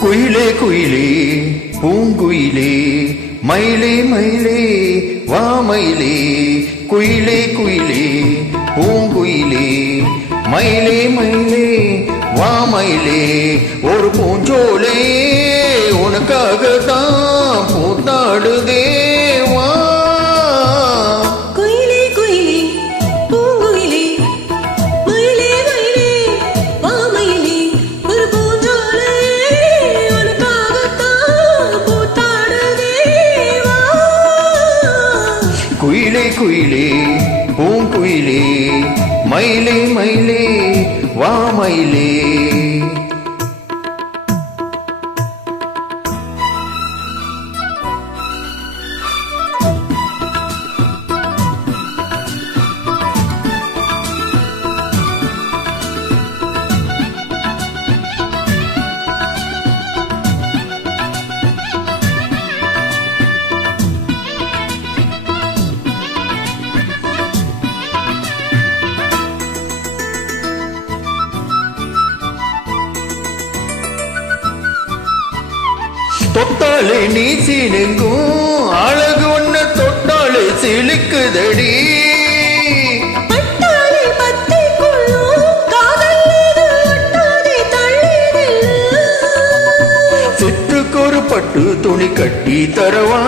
குயிலே குயிலே பூங்குயிலே மயிலே மயிலே வா மயிலே குயிலே குயிலே பூங்குயிலே மயிலே மயிலே வா மயிலே ஒரு பூஞ்சோலே உனக்காக தான் பூத்தாடுதே வா. குயிலே குயிலே பூங்குயிலே மயிலே மயிலே வா மயிலே. தொட்டாலே நீ சினுங்கும் அழகு ஒன்ன தொட்டாலே சிலுக்குதடி. சிற்றுக்கொரு பட்டு துணி கட்டி தரவா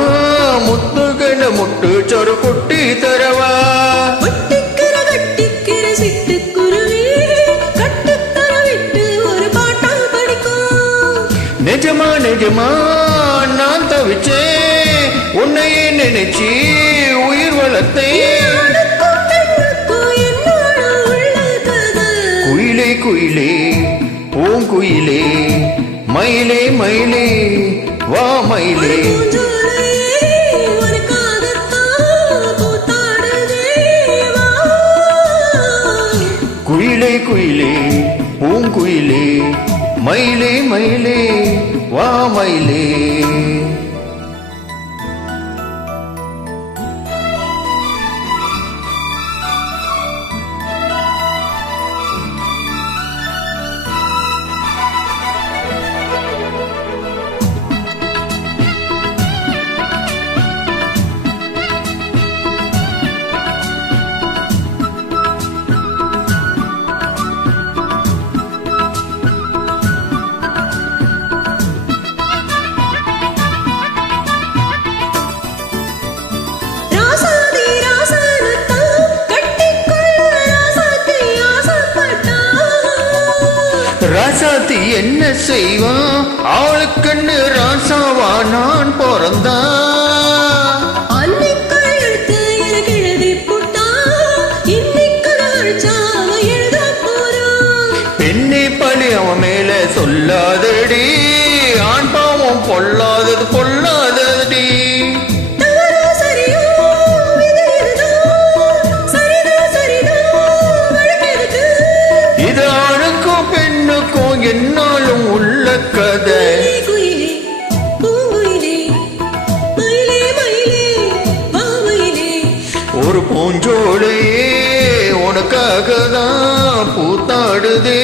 முத்துகன முட்டு சொரு கொட்டி தரவா. நிஜமா நிஜமா நான் தவிச்சேன் உன்னையே நினைச்சி உயிர் வளர்த்தேன். குயிலே குயிலே பூங்குயிலே மயிலே மயிலே வா மயிலே. குயிலே குயிலே பூங்குயிலே மயிலே மயிலே வா மயிலே. ராசாத்தி என்ன செய்வான் அவளுக்குன்னு ராசாவா நான் பிறந்தான். பெண்ணை பழி அவன் மேல சொல்லாதடி ஆண் பாவம் பொல்லாதது பொல்லாதடி. என்னாலும் உள்ள கதை. ஒரு பூஞ்சோலையே உனக்காக தான் பூத்தாடுதே.